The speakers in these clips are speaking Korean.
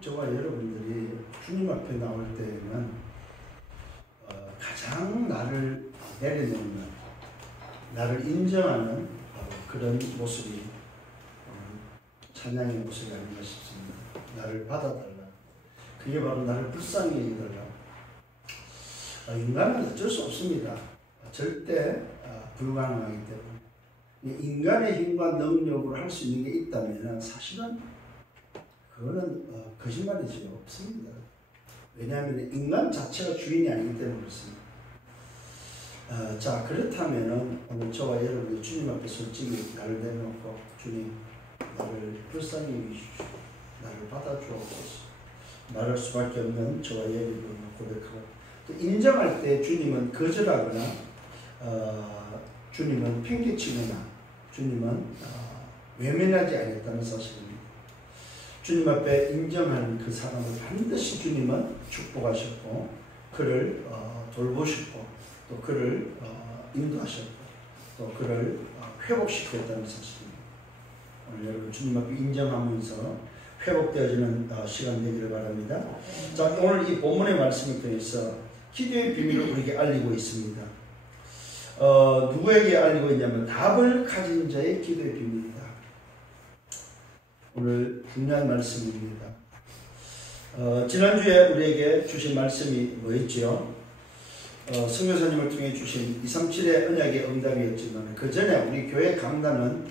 저와 여러분들이 주님 앞에 나올 때에는 가장 나를 내려놓는, 나를 인정하는 그런 모습이 찬양의 모습이 아닌가 싶습니다. 나를 받아달라. 그게 바로 나를 불쌍히 여기달라. 인간은 어쩔 수 없습니다. 절대 불가능하기 때문에. 인간의 힘과 능력으로 할 수 있는 게 있다면 사실은 그거는 거짓말이지 없습니다. 왜냐하면 인간 자체가 주인이 아니기 때문에 그렇습니다. 자, 그렇다면은 오늘 저와 여러분이 주님 앞에 솔직히 나를 내놓고 주님, 나를 불쌍히 여기십시오. 나를 받아주옵소서. 말할 수밖에 없는 저와 여러분을 고백하고, 또 인정할 때 주님은 거절하거나 주님은 핑계치거나 주님은 외면하지 않았다는 사실입니다. 주님 앞에 인정하는 그 사람을 반드시 주님은 축복하셨고 그를 돌보셨고 또 그를 인도하셨고 또 그를 회복시켰다는 사실입니다. 오늘 여러분 주님 앞에 인정하면서 회복되어지는 시간 되기를 바랍니다. 자, 오늘 이 본문의 말씀을 통해서 기도의 비밀을 우리에게 알리고 있습니다. 누구에게 알리고 있냐면 답을 가진 자의 기도의 비밀이다. 오늘 중요한 말씀입니다. 지난주에 우리에게 주신 말씀이 뭐였죠? 선교사님을 통해 주신 237의 언약의 응답이었지만 그 전에 우리 교회 강단은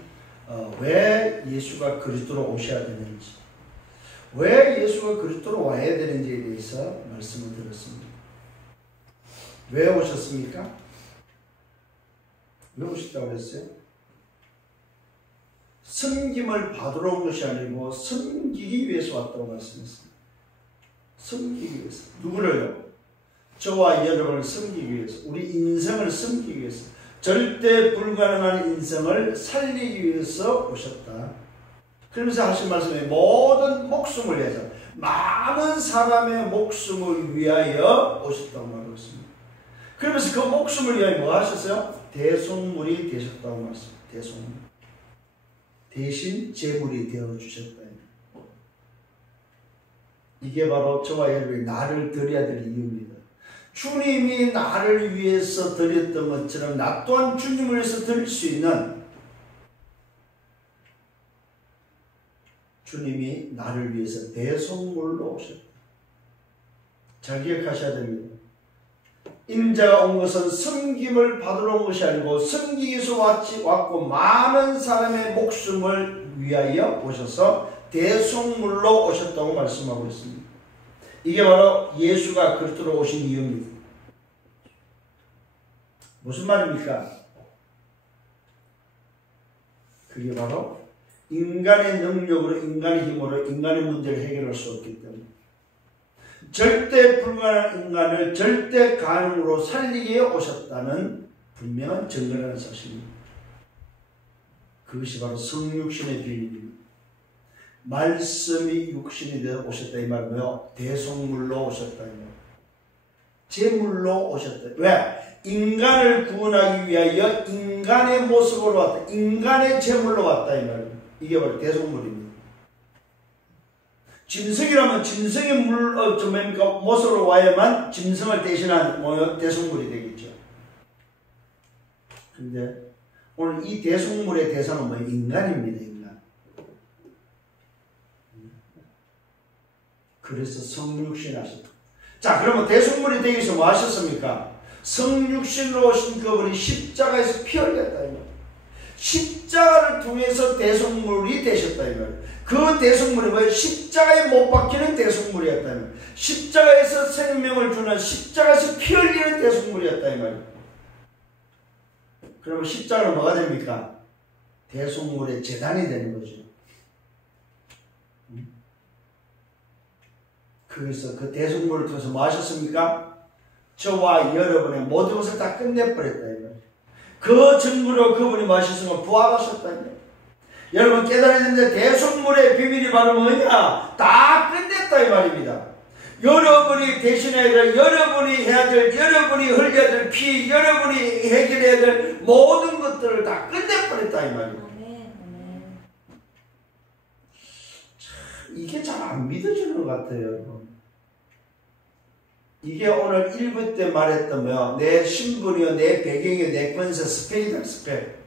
왜 예수가 그리스도로 오셔야 되는지, 왜 예수가 그리스도로 와야 되는지에 대해서 말씀을 드렸습니다. 왜 오셨습니까? 왜 오셨다고 했어요? 섬김을 받으러 온 것이 아니고 섬기기 위해서 왔다고 말씀했습니다. 섬기기 위해서. 누구를요? 저와 여러분을 섬기기 위해서, 우리 인생을 섬기기 위해서, 절대 불가능한 인생을 살리기 위해서 오셨다. 그러면서 하신 말씀에 모든 목숨을 위해서, 많은 사람의 목숨을 위하여 오셨다고 말하고 있습니다. 그러면서 그 목숨을 위하여 뭐 하셨어요? 대속물이 되셨다고 말씀합니다. 대속물. 대신 제물이 되어주셨다. 이게 바로 저와 여러분이 나를 드려야 될 이유입니다. 주님이 나를 위해서 드렸던 것처럼 나 또한 주님을 위해서 드릴 수 있는, 주님이 나를 위해서 대속물로 오셨다. 잘 기억하셔야 됩니다. 인자가 온 것은 섬김을 받으러 온 것이 아니고 섬기기 위해서 왔고 많은 사람의 목숨을 위하여 오셔서 대속물로 오셨다고 말씀하고 있습니다. 이게 바로 예수가 그리스도로 오신 이유입니다. 무슨 말입니까? 그게 바로 인간의 능력으로, 인간의 힘으로 인간의 문제를 해결할 수 없기 때문에 절대 불가능한 인간을 절대 가능으로 살리기 위해 오셨다는 분명한 증거라는 사실입니다. 그것이 바로 성육신의 비밀입니다. 말씀이 육신이 되어 오셨다 이 말이고요. 대속물로 오셨다 이 말. 제물로 오셨다. 왜? 인간을 구원하기 위하여 인간의 모습으로 왔다. 인간의 제물로 왔다 이 말입니다. 이게 바로 대속물입니다. 짐승이라면 짐승의 모습으로 와야만 짐승을 대신한 대속물이 되겠죠. 근데 오늘 이 대속물의 대상은 뭐예요? 인간입니다. 인간. 그래서 성육신 하셨다. 자, 그러면 대속물이 되기 위해서 뭐 하셨습니까? 성육신으로 오신 그분이 십자가에서 피 흘렸다. 십자가를 통해서 대속물이 되셨다. 그 대속물이 뭐예요? 십자가에 못 박히는 대속물이었다. 십자가에서 생명을 주는, 십자가에서 피 흘리는 대속물이었다. 이 말이에요. 그러면 십자가는 뭐가 됩니까? 대속물의 제단이 되는 거죠. 그래서 그 대속물을 통해서 뭐 하셨습니까? 저와 여러분의 모든 것을 다 끝내버렸다. 이 말이에요. 그 증거로 그분이 뭐 하셨으면 부활하셨다. 이 말이에요. 여러분 깨달아야 되는데 대속물의 비밀이 바로 뭐냐? 다 끝냈다 이 말입니다. 여러분이 대신해야 될, 여러분이 해야 될, 여러분이 흘려야 될 피, 여러분이 해결해야 될 모든 것들을 다 끝내버렸다 이 말입니다. 이게 잘 안 믿어지는 것 같아요, 여러분. 이게 오늘 1부 때 말했던 뭐야? 내 신분이요, 내 배경이요, 내 권세, 스펙이다, 스펙.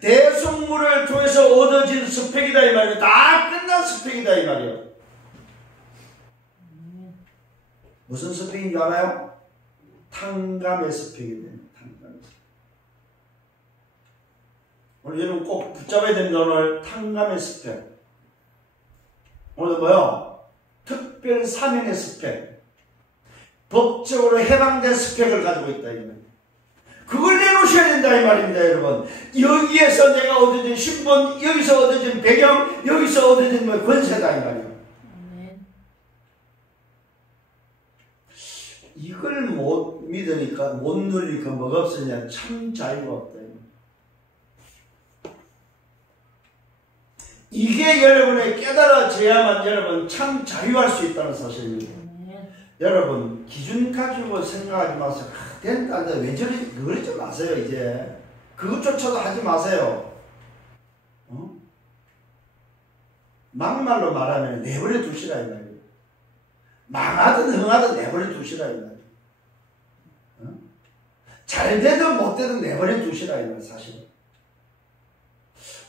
대속물을 통해서 얻어진 스펙이다 이 말이에요. 다 끝난 스펙이다 이 말이에요. 무슨 스펙인 줄 알아요? 탕감의 스펙이 됩니다. 탕감의 스펙. 오늘 여러분 꼭 붙잡아야 됩니다. 오늘 탕감의 스펙. 오늘 뭐요? 특별 사명의 스펙. 법적으로 해방된 스펙을 가지고 있다 이 말이에요. 그걸 내놓으셔야 된다 이 말입니다, 여러분. 여기에서 내가 얻어진 신분, 여기서 얻어진 배경, 여기서 얻어진 뭐 권세다 이 말이에요. 이걸 못 믿으니까, 못 누리니까 뭐가 없으냐? 참 자유가 없다. 이게 여러분의 깨달아져야만 여러분 참 자유할 수 있다는 사실입니다. 여러분 기준 가지고 생각하지 마세요. 된다, 왜 저리 그러지 마세요. 이제 그것조차도 하지 마세요. 막말로 말하면 내버려 두시라 이 말이에요. 망하든 흥하든 내버려 두시라 이 말이에요. 잘 되든 못 되든 내버려 두시라 이 말이에요. 사실은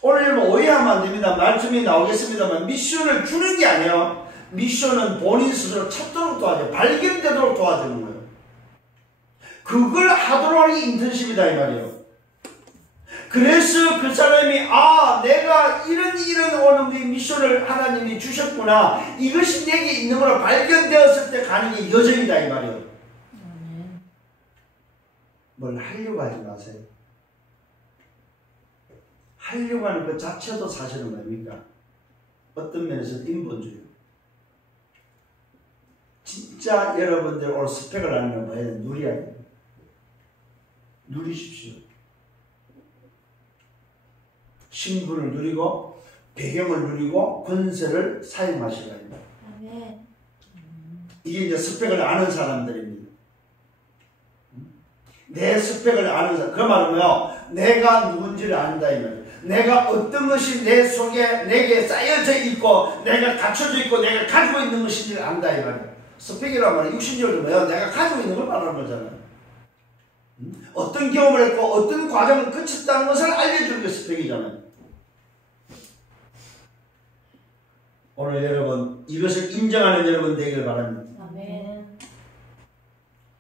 오늘 여러분 오해하면 안 됩니다. 말씀이 나오겠습니다만 미션을 주는 게 아니에요. 미션은 본인 스스로 찾도록 도와줘요. 발견되도록 도와주는 거예요. 그걸 하도록 하는 게 인턴십이다 이 말이에요. 그래서 그 사람이 내가 이런 오늘 미션을 하나님이 주셨구나, 이것이 내게 있는 거로 발견되었을 때 가는 게 여정이다 이 말이에요. 뭘 하려고 하지 마세요. 하려고 하는 것 자체도 사실은 뭡니까? 어떤 면에서 인본주의. 진짜 여러분들 오늘 스펙을 하려면 뭐예요? 누려야 돼요. 누리십시오. 신분을 누리고 배경을 누리고 권세를 사용하시라. 이게 이제 스펙을 아는 사람들입니다. 내 스펙을 아는 사람. 그 말은 뭐요? 내가 누군지를 안다 이 말이에요. 내가 어떤 것이 내 속에 내게 쌓여져 있고 내가 갖춰져 있고 내가 가지고 있는 것인지를 안다 이 말이에요. 스펙이란 말은 육신적으로 뭐예요? 내가 가지고 있는 걸 말하는 거잖아요. 어떤 경험을 했고 어떤 과정을 거쳤다는 것을 알려주는 게 스펙이잖아요. 오늘 여러분 이것을 인정하는 여러분 되기를 바랍니다. 아멘.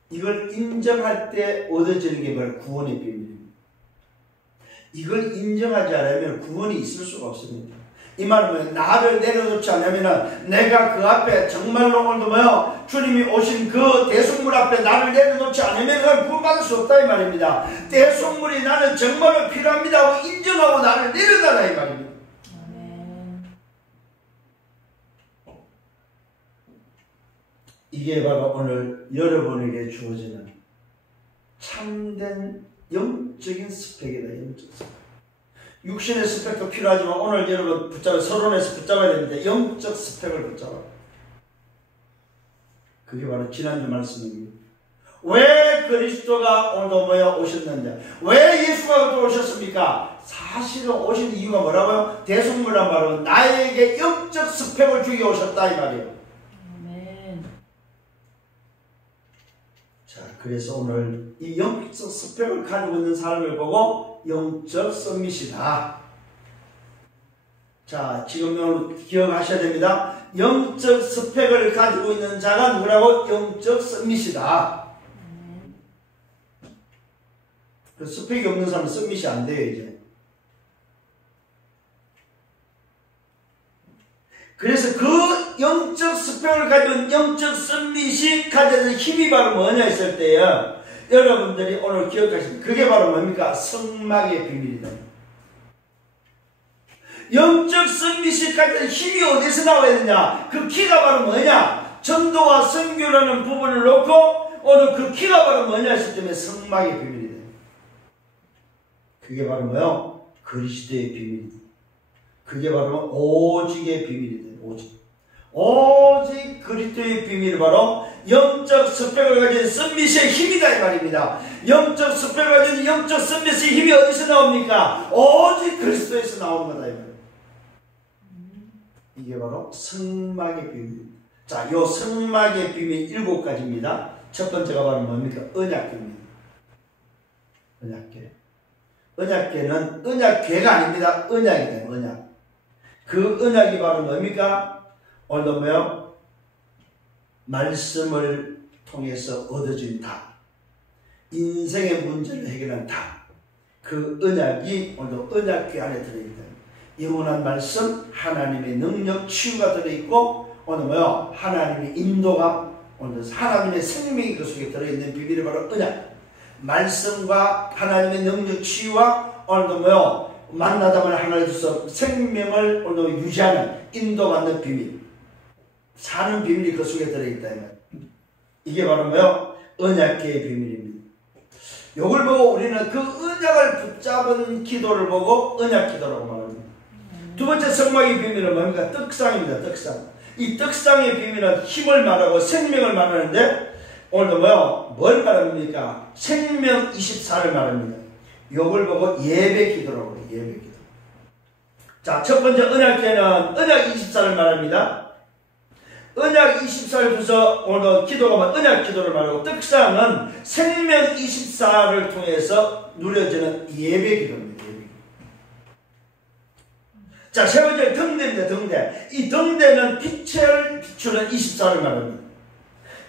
이걸 인정할 때 얻어지는 게 바로 구원의 비밀입니다. 이걸 인정하지 않으면 구원이 있을 수가 없습니다. 이 말은 나를 내려놓지 않으면 내가 그 앞에 정말로 오늘도 뭐요? 주님이 오신 그 대속물 앞에 나를 내려놓지 않으면 그걸 구원받을 수 없다 이 말입니다. 대속물이 나는 정말로 필요합니다 하고 인정하고 나를 내려놔라 이 말입니다. 이게 바로 오늘 여러분에게 주어지는 참된 영적인 스펙이다. 영적 스펙. 육신의 스펙도 필요하지만 오늘 여러분 서론에서 붙잡아야 되는데 영적 스펙을 붙잡아. 그게 바로 지난주 말씀입니다. 왜 그리스도가 오늘도 오셨는데 왜 예수가 또 오셨습니까? 사실은 오신 이유가 뭐라고요? 대속물란 말은 나에게 영적 스펙을 주기 오셨다 이 말이에요. 자, 그래서 오늘 이 영적 스펙을 가지고 있는 사람을 보고 영적 서밋이다. 자, 지금 오늘 기억하셔야 됩니다. 영적 스펙을 가지고 있는 자가 누구라고? 영적 서밋이다. 그 스펙이 없는 사람은 서밋이 안 돼요, 이제. 그래서 그 영적 스펙을 가진 영적 서밋이 가지는 힘이 바로 뭐냐 했을 때요. 여러분들이 오늘 기억하시면 그게 바로 뭡니까? 성막의 비밀이다. 영적 서밋이 가진 힘이 어디서 나와야 되냐? 그 키가 바로 뭐냐? 전도와 선교라는 부분을 놓고 오늘 그 키가 바로 뭐냐 했을 때 성막의 비밀이다. 그게 바로 뭐요? 그리스도의 비밀이다. 그게 바로 오직의 비밀이다. 오직 그리스도의 비밀이 바로 영적 스펙을 가진 서밋의 힘이다 이 말입니다. 영적 스펙을 가진 영적 서밋의 힘이 어디서 나옵니까? 오직 그리스도에서 나오는 거다 이 말입니다. 이게 바로 성막의 비밀입니다. 자, 요 성막의 비밀 7가지입니다. 첫 번째가 바로 뭡니까? 언약궤입니다. 언약궤. 언약궤는 언약궤가 아닙니다. 언약이에요. 언약. 그 언약이 바로 뭡니까? 오늘도 뭐요? 말씀을 통해서 얻어진 답. 인생의 문제를 해결한 답. 그 언약이 오늘도 언약궤 안에 들어있다. 영원한 말씀, 하나님의 능력, 치유가 들어있고, 오늘 뭐요? 하나님의 인도가, 오늘 하나님의 생명이 그 속에 들어있는 비밀이 바로 언약. 말씀과 하나님의 능력, 치유와 오늘도 뭐요? 만나자마자 하나님 주셔서 생명을 오늘도 유지하는, 인도받는 비밀. 사는 비밀이 그 속에 들어있다. 이게 바로 뭐요? 언약궤의 비밀입니다. 요걸 보고 우리는 그 언약을 붙잡은 기도를 보고 언약 기도라고 말합니다. 두 번째 성막의 비밀은 뭡니까? 떡상입니다. 떡상. 이 떡상의 비밀은 힘을 말하고 생명을 말하는데 오늘도 뭐요? 뭘 말합니까? 생명 24를 말합니다. 요걸 보고 예배 기도라고 해요. 예배 기도. 자, 첫 번째 언약궤는 언약 24를 말합니다. 언약 24를 두서 오늘도 기도가 언약 기도를 말하고 떡상은 생명 24를 통해서 누려지는 예배 기도입니다. 자, 세 번째 등대입니다. 등대. 이 등대는 빛을 비추는 24를 말합니다.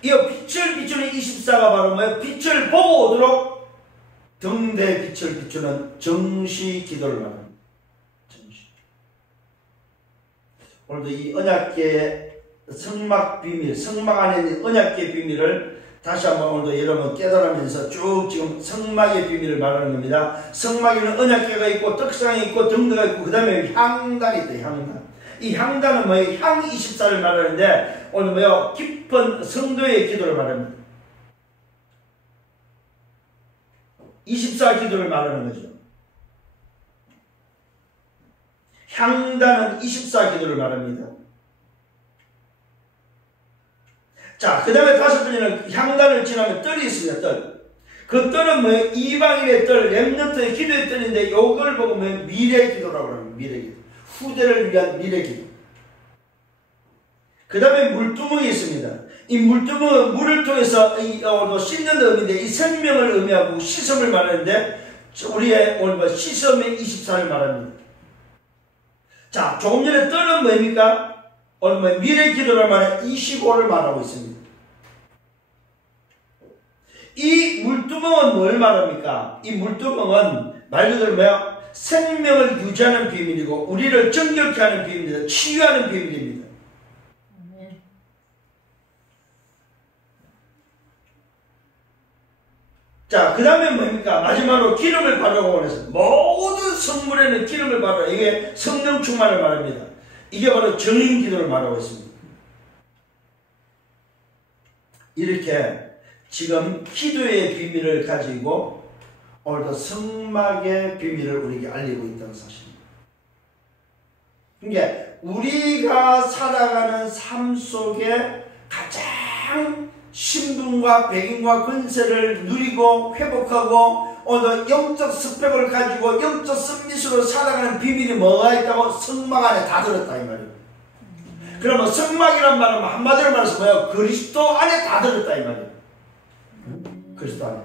이 빛을 비추는 24가 바로 뭐예요? 빛을 보고 오도록 등대 빛을 비추는 정시 기도를 말합니다. 정시. 오늘도 이 언약궤 성막 비밀, 성막 안에 있는 언약궤 비밀을 다시 한번 오늘도 여러분 깨달으면서 쭉 지금 성막의 비밀을 말하는 겁니다. 성막에는 언약궤가 있고 떡상이 있고 등대가 있고 그 다음에 향단이 있다. 향단. 이 향단은 뭐예요? 향 24를 말하는데 오늘 뭐예요? 깊은 성도의 기도를 말합니다. 24 기도를 말하는 거죠. 향단은 24 기도를 말합니다. 자, 그 다음에 다섯 번째는 향단을 지나면 뜰이 있습니다. 뜰. 그 뜰은 뭐예요? 이방인의 뜰, 렘넌트의 기도의 뜰인데 이걸 보고 미래 기도라고 합니다. 미래 기도. 후대를 위한 미래 기도. 그 다음에 물두멍이 있습니다. 이 물두멍은 물을 통해서 씻는 의미인데 이 생명을 의미하고 씻음을 말하는데 우리의 오늘 씻음의 24를 말합니다. 자, 조금 전에 뜰은 뭡니까? 오늘 미래 기도를 말해 25를 말하고 있습니다. 이 물두멍은 뭘 말합니까? 이 물두멍은 말 그대로 뭐야? 생명을 유지하는 비밀이고 우리를 정결케 하는 비밀입니다. 치유하는 비밀입니다. 자, 그 다음에 뭡니까? 마지막으로 기름을 바르고 해서 모든 성물에는 기름을 바르라. 이게 성령 충만을 말합니다. 이게 바로 정인 기도를 말하고 있습니다. 이렇게 지금 기도의 비밀을 가지고 오늘도 성막의 비밀을 우리에게 알리고 있다는 사실입니다. 그러니까 우리가 살아가는 삶 속에 가장 신분과 백인과 권세를 누리고 회복하고 오늘 영적 스펙을 가지고 영적 서밋으로 살아가는 비밀이 뭐가 있다고? 성막 안에 다 들었다 이 말이에요. 그러면 성막이란 말은 한마디로 말해서 뭐예요? 그리스도 안에 다 들었다 이 말이에요. 그리스도 안에.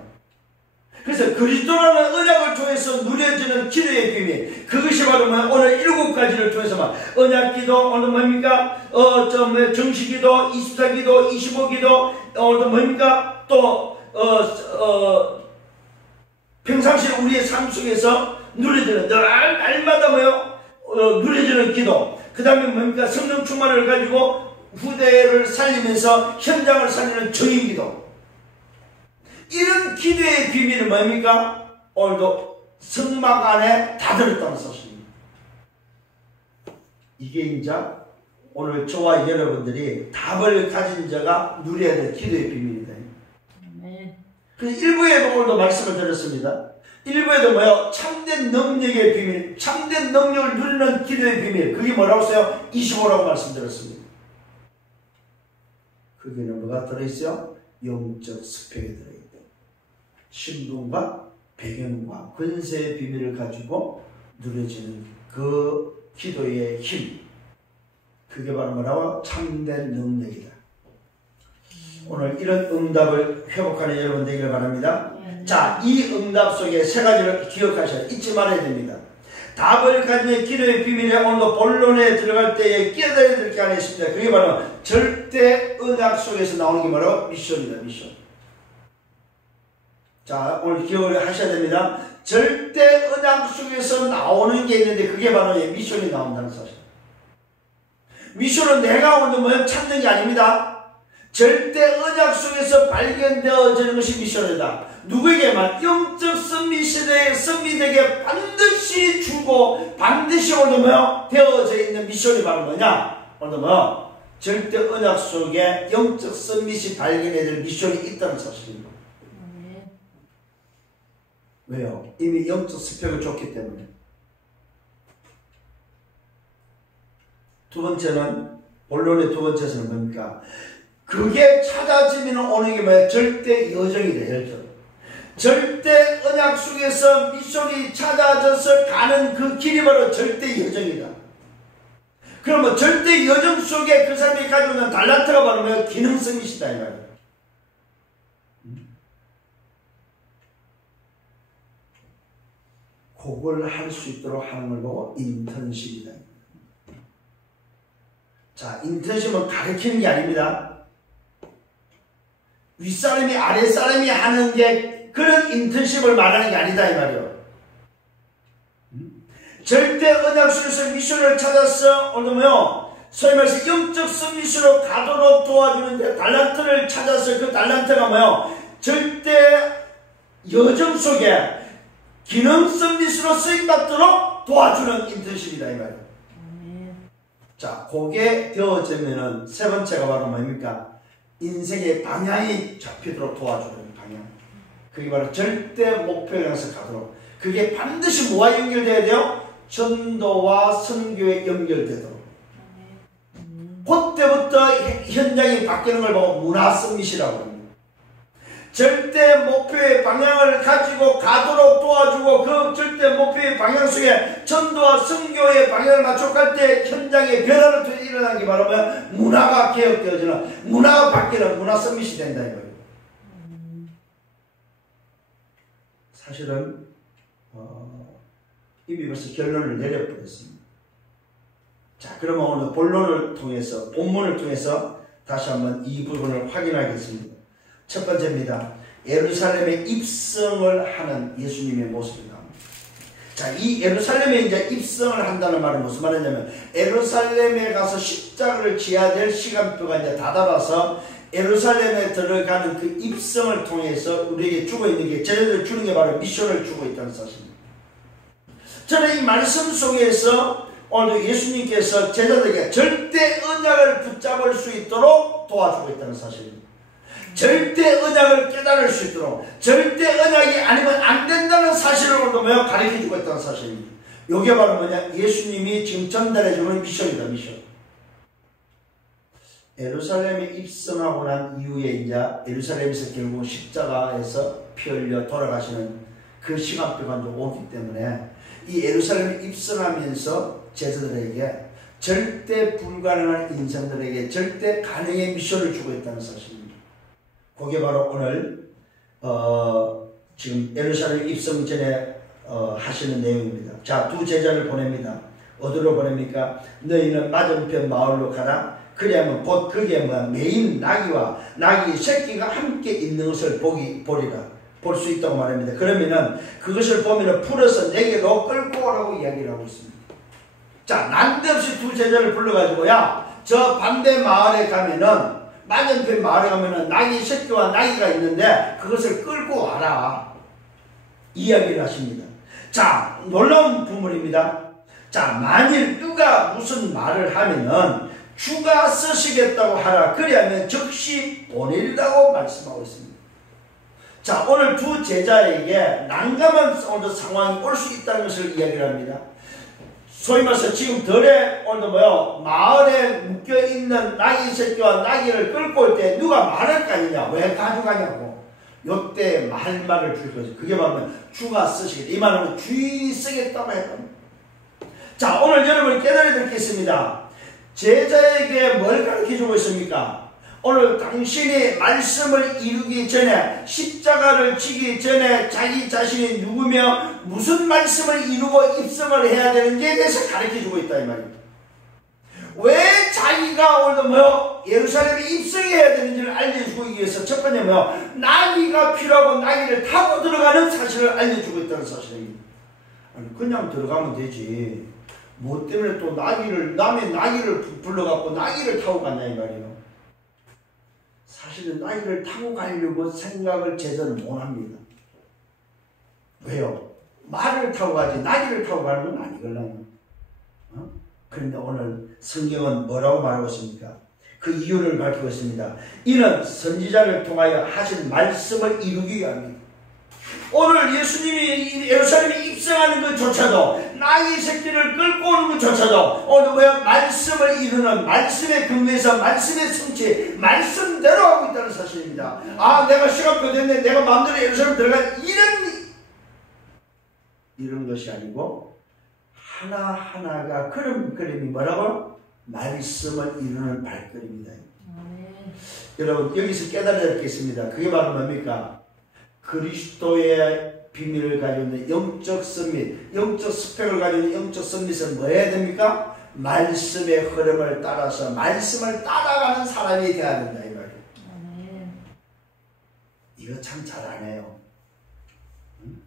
그래서 그리스도라는 언약을 통해서 누려지는 기도의 비밀, 그것이 바로 뭐예요? 오늘 7가지를 통해서만 언약기도, 오늘 뭡니까? 정시기도, 24기도, 25기도, 오늘 뭡니까? 또 평상시에 우리의 삶 속에서 누려지는 날마다 뭐예요? 누려지는 기도. 그 다음에 뭡니까? 성령 충만을 가지고 후대를 살리면서 현장을 살리는 정인기도. 이런 기도의 비밀은 뭡니까? 오늘도 성막 안에 다 들었다는 사실입니다. 이게 이제 오늘 저와 여러분들이 답을 가진 자가 누려야 될 기도의 비밀이다. 그래서 일부에도 오늘도 말씀을 드렸습니다. 일부에도 뭐요? 참된 능력의 비밀, 참된 능력을 누리는 기도의 비밀. 그게 뭐라고 써요? 25라고 말씀드렸습니다. 거기는 뭐가 들어있어요? 영적 스펙이 들어있다. 신분과 배경과 권세의 비밀을 가지고 누려지는 그 기도의 힘. 그게 바로 뭐라고? 참된 능력이다. 오늘 이런 응답을 회복하는 여러분 되기를 바랍니다. 자, 이 응답 속에 세 가지를 기억하셔야 잊지 말아야 됩니다. 답을 가진 기도의 비밀의 온도 본론에 들어갈 때에 깨달아야 될 게 하나 있습니다. 그게 바로 절대 언약 속에서 나오는 게 바로 미션이다. 미션. 자, 오늘 기억을 하셔야 됩니다. 절대 언약 속에서 나오는 게 있는데 그게 바로 미션이 나온다는 사실. 미션은 내가 오늘 뭐 찾는 게 아닙니다. 절대 언약 속에서 발견되어지는 것이 미션이다. 누구에게만 영적 선미시대에 반드시 주고 반드시 오늘 뭐요? 되어져 있는 미션이 바로 뭐냐? 오늘 뭐요? 절대 언약 속에 영적 선미시 발견해야 될 미션이 있다는 사실입니다. 왜요? 이미 영적 스펙을 줬기 때문에. 두 번째는, 본론의 두 번째는 뭡니까? 그게 찾아지면 오는 게 뭐야? 절대 여정이다, 여정. 절대 언약 속에서 미션이 찾아져서 가는 그 길이 바로 절대 여정이다. 그러면 절대 여정 속에 그 사람이 가지고 있는 달란트가 바로 뭐야? 기능성이시다, 이 말이야. 그걸 할 수 있도록 하는 걸 보고 인턴십이다. 자, 인턴십은 가르치는 게 아닙니다. 윗사람이 아랫사람이 하는 게 그런 인턴십을 말하는 게 아니다 이 말이요. 절대 언약 속에서 미션을 찾아서 오늘 뭐요? 소위 말해서 영적 선미션으로 가도록 도와주는데 달란트를 찾아서 그 달란트가 뭐요? 절대 여정 속에 기능성 미션으로 쓰임받도록 도와주는 인턴십이다 이 말이요. 자, 그게 되어지면은 세 번째가 바로 뭡니까? 인생의 방향이 잡히도록 도와주는 방향. 그게 바로 절대 목표에 향해서 가도록. 그게 반드시 뭐와 연결돼야 돼요? 전도와 선교에 연결되도록. 그때부터 현장이 바뀌는 걸 보고 문화 서밋이라고 합니다. 절대 목표의 방향을 가지고 가도록 도와주고 그 절대 목표의 방향 속에 전도와 선교의 방향을 맞춰갈 때 현장에 변화를 일어나는 게 바로 뭐야? 문화가 개혁되어지는, 문화가 바뀌는 문화 서밋이 된다 이거예요. 사실은 이미 벌써 결론을 내려버렸습니다. 자, 그러면 오늘 본론을 통해서, 본문을 통해서 다시 한번 이 부분을 확인하겠습니다. 첫 번째입니다. 예루살렘에 입성을 하는 예수님의 모습이 나옵니다. 자, 이 예루살렘에 이제 입성을 한다는 말은 무슨 말이냐면, 예루살렘에 가서 십자가를 지어야 될 시간표가 이제 다다라서 예루살렘에 들어가는 그 입성을 통해서 우리에게 주고 있는 게, 쟤네들 주는 게 바로 미션을 주고 있다는 사실입니다. 저는 이 말씀 속에서 오늘 예수님께서 제자들에게 절대 언약을 붙잡을 수 있도록 도와주고 있다는 사실입니다. 절대 언약을 깨달을 수 있도록, 절대 언약이 아니면 안 된다는 사실을 오늘도 가르쳐주고 있다는 사실입니다. 이게 바로 뭐냐? 예수님이 지금 전달해주는 미션이다, 미션. 예루살렘에 입성하고 난 이후에 이제 예루살렘에서 결국 십자가에서 피 흘려 돌아가시는 그 시간표가 이제 오기 때문에 이 예루살렘에 입성하면서 제자들에게 절대 불가능한 인생들에게 절대 가능의 미션을 주고 있다는 사실입니다. 그게 바로 오늘 지금 예루살렘 입성 전에 하시는 내용입니다. 자, 두 제자를 보냅니다. 어디로 보냅니까? 너희는 맞은편 마을로 가라. 그래야만 곧 그게 메인 나귀와 나귀 새끼가 함께 있는 것을 보리라. 볼 수 있다고 말합니다. 그러면은 그것을 보면은 풀어서 내게로 끌고 오라고 이야기를 하고 있습니다. 자, 난데없이 두 제자를 불러가지고, 야, 저 반대 마을에 가면은, 맞은편 마을에 가면은 나귀 새끼와 나귀가 있는데 그것을 끌고 와라. 이야기를 하십니다. 자, 놀라운 부분입니다. 자, 만일 누가 무슨 말을 하면은 주가 쓰시겠다고 하라. 그리하면 즉시 보내리라고 말씀하고 있습니다. 자, 오늘 두 제자에게 난감한 오늘 상황이 올 수 있다는 것을 이야기를 합니다. 소위 말해서 지금 덜에 오늘 마을에 묶여있는 나귀 새끼와 나귀를 끌고 올 때 누가 말할 거 아니냐? 왜 가져가냐고. 요때 말을 줄 거죠. 그게 바로 주가 쓰시겠다. 이 말은 주인이 쓰겠다고 해요. 자, 오늘 여러분 깨달아야 될 게 있습니다. 제자에게 뭘 가르쳐주고 있습니까? 오늘 당신이 말씀을 이루기 전에, 십자가를 지기 전에 자기 자신이 누구며 무슨 말씀을 이루고 입성을 해야 되는지에 대해서 가르쳐주고 있다 이 말입니다. 왜 자기가 오늘도 예루살렘에 입성해야 되는지를 알려주기 위해서 첫 번째 나귀가 필요하고 나귀를 타고 들어가는 사실을 알려주고 있다는 사실입니다. 아니, 그냥 들어가면 되지. 뭐 때문에 또 남의 나귀를 불러갖고 나귀를 타고 갔냐 이 말이에요. 사실은 나귀를 타고 가려고 생각을 제자는 못합니다. 왜요? 말을 타고 가지 나귀를 타고 가는 건 아니걸랑요. 그런데 오늘 성경은 뭐라고 말하고 있습니까? 그 이유를 밝히고 있습니다. 이는 선지자를 통하여 하신 말씀을 이루기 위함입니다. 오늘 예수님이 예루살렘에 입성하는 것조차도, 나귀 새끼를 끌고 오는 것조차도 오늘 말씀을 이루는, 말씀의 근거에서 말씀의 성취, 말씀대로 하고 있다는 사실입니다. 아, 내가 시간표 됐네, 내가 마음대로 예루살렘 들어가, 이런 것이 아니고 하나하나가 걸음걸음이 뭐라고? 말씀을 이루는 발걸음입니다. 여러분, 여기서 깨달아야 될 게 있습니다. 그게 바로 뭡니까? 그리스도의 비밀을 가지고 있는 영적 선밋, 영적 스펙을 가지고 있는 영적 선밋은 뭐 해야 됩니까? 말씀의 흐름을 따라서 말씀을 따라가는 사람이 되어야 된다 이 말이에요. 이거 참 잘하네요. 응?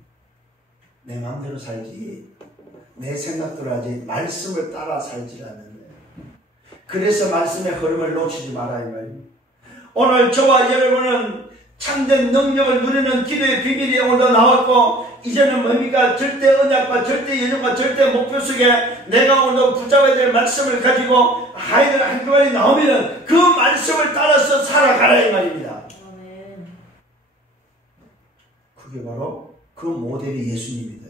내 마음대로 살지, 내 생각대로 하지, 말씀을 따라 살지 않는데. 그래서 말씀의 흐름을 놓치지 마라 이 말이에요. 오늘 저와 여러분은 참된 능력을 누리는 기도의 비밀이 오늘 나왔고, 이제는 뭡니까? 절대 언약과 절대 예정과 절대 목표 속에 내가 오늘 붙잡아야 될 말씀을 가지고 아이들 한꺼번에 나오면은 그 말씀을 따라서 살아가라 이 말입니다. 그게 바로 그 모델이 예수님입니다.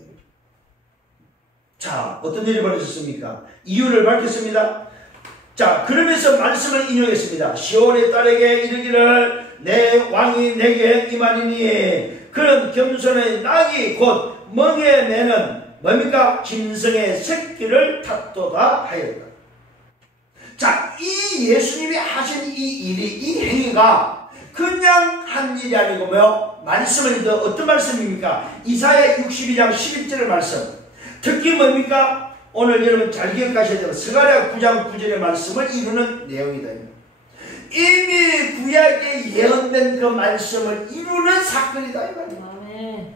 자, 어떤 일이 벌어졌습니까? 이유를 밝혔습니다. 자, 그러면서 말씀을 인용했습니다. 시온의 딸에게 이르기를 내 왕이 내게 임하리니 그런 겸손의 낙이 곧 멍에 매는 뭡니까? 짐승의 새끼를 탔도다 하였다. 자, 이 예수님이 하신 이 일이, 이 행위가 그냥 한 일이 아니고 말씀을 읽어 어떤 말씀입니까? 이사야 62장 11절의 말씀. 특히 뭡니까? 오늘 여러분 잘 기억하셔야 돼요. 스가랴 9장 9절의 말씀을 이루는 내용이다. 이미 구약에 예언된 그 말씀을 이루는 사건이다 이 말이에요.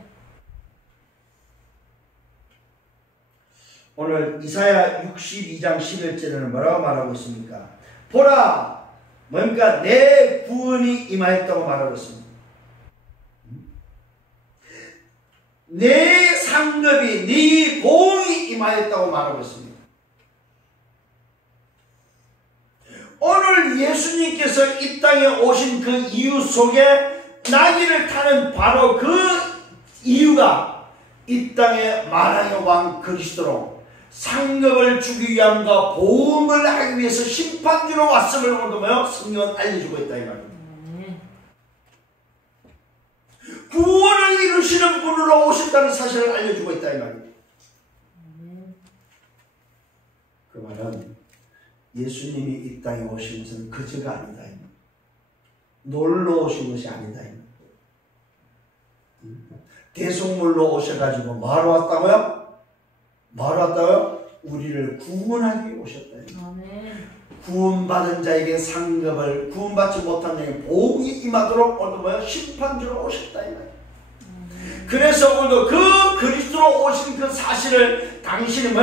오늘 이사야 62장 11절에는 뭐라고 말하고 있습니까? 보라, 뭡니까? 내 구원이 임하였다고 말하고 있습니다. 내 상급이, 네 보응이 임하였다고 말하고 있습니다. 오늘 예수님께서 이 땅에 오신 그 이유 속에 나귀를 타는 바로 그 이유가 이 땅에 만왕의 왕 그리스도로 상급을 주기 위함과 보응을 하기 위해서 심판주로 왔음을 오늘 성경은 알려주고 있다 이 말입니다. 구원을 이루시는 분으로 오신다는 사실을 알려주고 있다 이 말입니다. 그 말은 예수님이 이 땅에 오신 것은 그저가 아니다. 놀러 오신 것이 아니다. 대속물로 오셔가지고 뭐하러 왔다고요? 뭐하러 왔다고요? 우리를 구원하기 오셨다. 구원받은 자에게 상급을, 구원받지 못한 자에게 복이 임하도록 오늘도 심판주로 오셨다. 그래서 오늘도 그 그리스도로 오신 그 사실을 당신이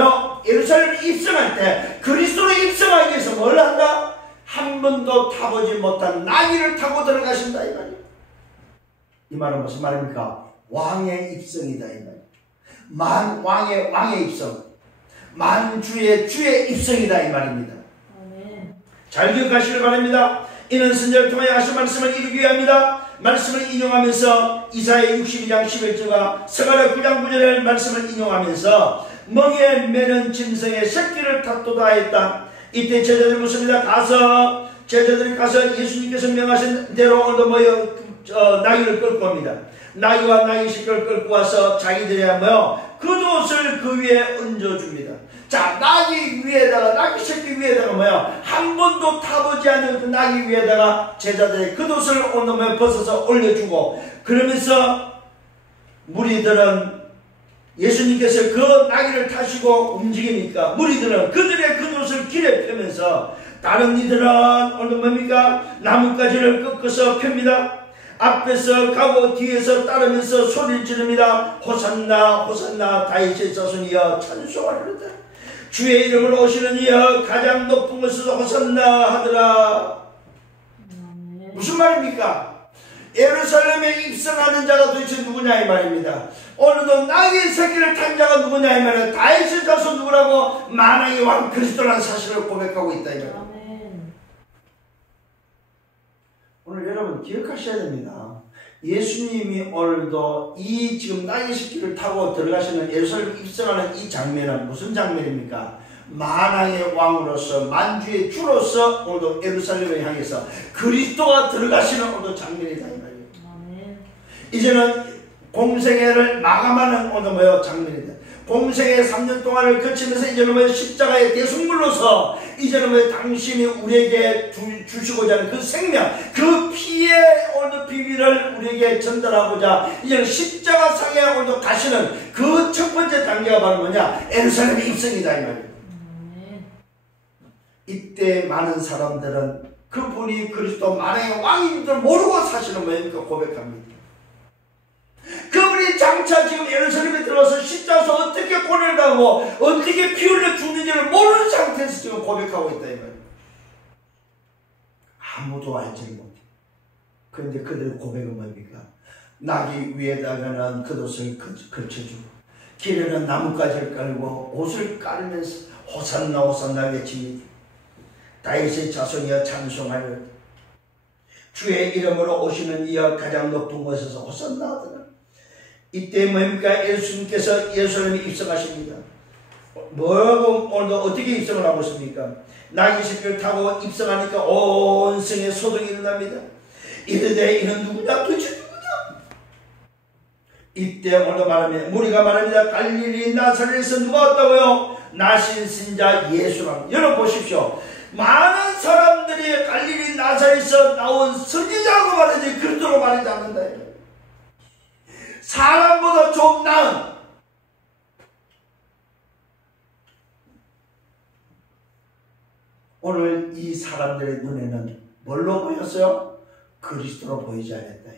예루살렘에 입성할 때 그리스도로 입성하기 위해서 뭘 한다? 한 번도 타보지 못한 나귀를 타고 들어가신다 이 말이에요. 이 말은 무슨 말입니까? 왕의 입성이다 이 말이에요. 왕의 입성, 만주의 주의 입성이다 이 말입니다. 잘 기억하시길 바랍니다. 이는 선지자를 통하여 하신 말씀을 이루기 위함이다. 말씀을 인용하면서 이사야 62장 11절과 스가랴 9장 9절의 말씀을 인용하면서 멍에 매는 짐승의 새끼를 탔도다 했다. 이때 제자들이 묻습니다. 제자들이 가서 예수님께서 명하신 대로 오늘도 나귀를 끌고 옵니다. 나귀와 나귀 새끼를 끌고 와서 자기들이 겉옷을 그 위에 얹어줍니다. 자, 나귀 위에다가, 나귀 새끼 위에다가 뭐야? 한 번도 타보지 않은 그 나귀 위에다가 제자들의 겉옷을 오늘 벗어서 올려주고, 그러면서 무리들은 예수님께서 그 나귀를 타시고 움직이니까 무리들은 그들의 겉옷을 길에 펴면서 다른 이들은 오늘 뭡니까? 나뭇가지를 꺾어서 펴니다. 앞에서 가고 뒤에서 따르면서 소리를 지릅니다. 호산나 호산나 다윗의 자손이여 찬송하리로다. 주의 이름으로 오시는 이여 가장 높은 곳에서 호산나 하더라. 무슨 말입니까? 예루살렘에 입성하는 자가 도대체 누구냐 이 말입니다. 오늘도 나귀의 새끼를 탄 자가 누구냐 이 말이에요. 다윗의 자손 누구라고? 만왕의 왕 그리스도라는 사실을 고백하고 있다 이 말이에요. 오늘 여러분 기억하셔야 됩니다. 예수님이 오늘도 이 지금 나귀 새끼를 타고 들어가시는 예루살렘 입성하는 이 장면은 무슨 장면입니까? 만왕의 왕으로서 만주의 주로서 오늘도 예루살렘을 향해서 그리스도가 들어가시는 오늘도 장면이다 이 말이에요. 이제는 공생애를 마감하는 오늘 뭐요 장면이다. 공생애 3년 동안을 거치면서 이제는 뭐 십자가의 대속물로서 이제는 뭐 당신이 우리에게 주시고자 하는 그 생명, 그 피의 오늘 비밀을 우리에게 전달하고자 이제는 십자가상에 오늘 가시는 그 첫 번째 단계가 바로 뭐냐? 예루살렘의 입성이다 이 말이에요. 이때 많은 사람들은 그분이 그리스도 만왕의 왕인 줄 모르고 사실은 뭐니까 고백합니다. 그분이 장차 지금 예루살렘에 들어와서 십자가에서 어떻게 고뇌를 당하고 어떻게 피 흘려 죽는지를 모르는 상태에서 지금 고백하고 있다 이 말이에요. 아무도 알지 못해. 그런데 그들의 고백은 뭡니까? 나귀 위에다가는 겉옷을 걸쳐주고 길에는 나뭇가지를 깔고 옷을 깔으면서 호산나 호산나 외칩니다. 다윗의 자손이여 찬송하려 주의 이름으로 오시는 이여 가장 높은 곳에서 호산나 하더라. 이때 뭡니까? 예수님께서 예루살렘에 입성하십니다. 뭐라고 오늘도 어떻게 입성을 하고 있습니까? 나귀 새끼를 타고 입성하니까 온 성에 소동이 일어납니다. 이르되 이는 누구냐? 도대체 누구냐? 이때 오늘 말하면 무리가 말합니다. 갈릴리 나사렛에서 누가 왔다고요? 나신신자 예수랍니다. 여러분 보십시오. 많은 사람들이 갈릴리 나사렛에서 나온 선지자라고 말하지 그리스도로 말하지 않는다. 사람보다 좀 나은 오늘 이 사람들의 눈에는 뭘로 보였어요? 그리스도로 보이지 않았다.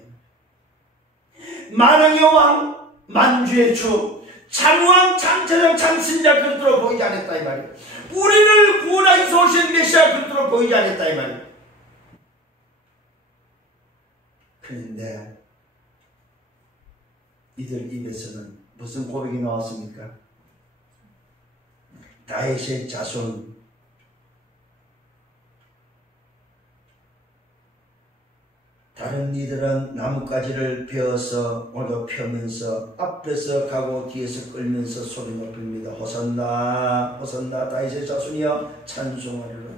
만왕의 왕, 만주의 주, 참왕, 참천왕, 참신자 그리스도로 보이지 않았다 이 말이에요. 우리를 구원하기 위해서 오신 메시아 그리스도로 보이지 않았다 이 말이에요. 그런데 이들 입에서는 무슨 고백이 나왔습니까? 다윗의 자손, 다른 이들은 나뭇가지를 베어서 오늘 펴면서 앞에서 가고 뒤에서 끌면서 소리 높입니다. 호산나 호산나 다윗의 자손이여 찬송하리로다.